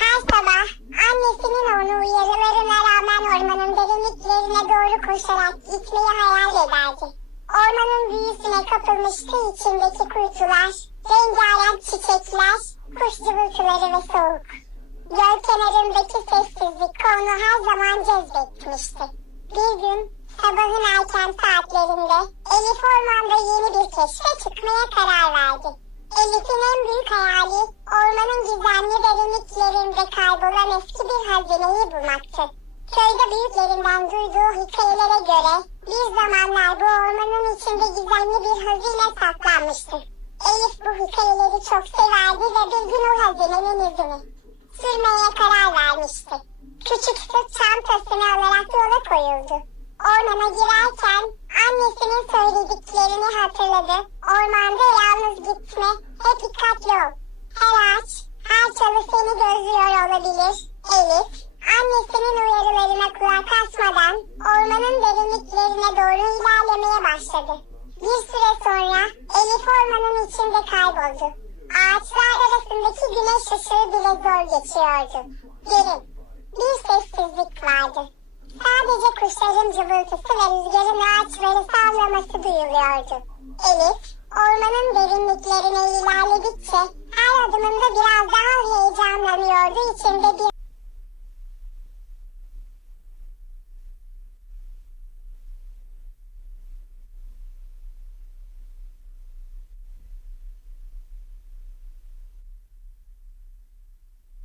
Her sabah annesinin onu uyarılarına rağmen ormanın derinliklerine doğru koşarak gitmeyi hayal ederdi. Ormanın büyüsüne kapılmıştı, içindeki kuytular, rengarenk çiçekler, kuş cıvıltıları ve soğuk. Göl kenarındaki sessizlik onu her zaman cezbetmişti. Bir gün sabahın erken saatlerinde Elif ormanda yeni bir keşfe çıkmaya karar verdi. Elif'in en büyük hayali ormanın gizemli derinliklerinde kaybolan eski bir hazineyi bulmaktı. Köyde büyüklerinden duyduğu hikayelere göre bir zamanlar bu ormanın içinde gizemli bir hazine saklanmıştı. Elif bu hikayeleri çok severdi ve bir gün o hazinenin izini sürmeye karar vermişti. Küçük sırt çantasını alarak yola koyuldu. Ormana girerken annesinin söylediklerini hatırladı. Ormanda yalnız gitme, hep dikkatli ol. Her ağaç, her çalı seni gözlüyor olabilir. Elif, annesinin uyarılarına kulak asmadan ormanın derinliklerine doğru ilerlemeye başladı. Bir süre sonra Elif ormanın içinde kayboldu. Ağaçlar arasındaki güneş ışığı bile zor geçiyordu. Derin bir sessizlik vardı. Sadece kuşların cıvıltısı ve rüzgarın ağaçları sallaması duyuluyordu. Elif, ormanın derinliklerine ilerledikçe her adımında biraz daha heyecanlanıyordu. İçinde bir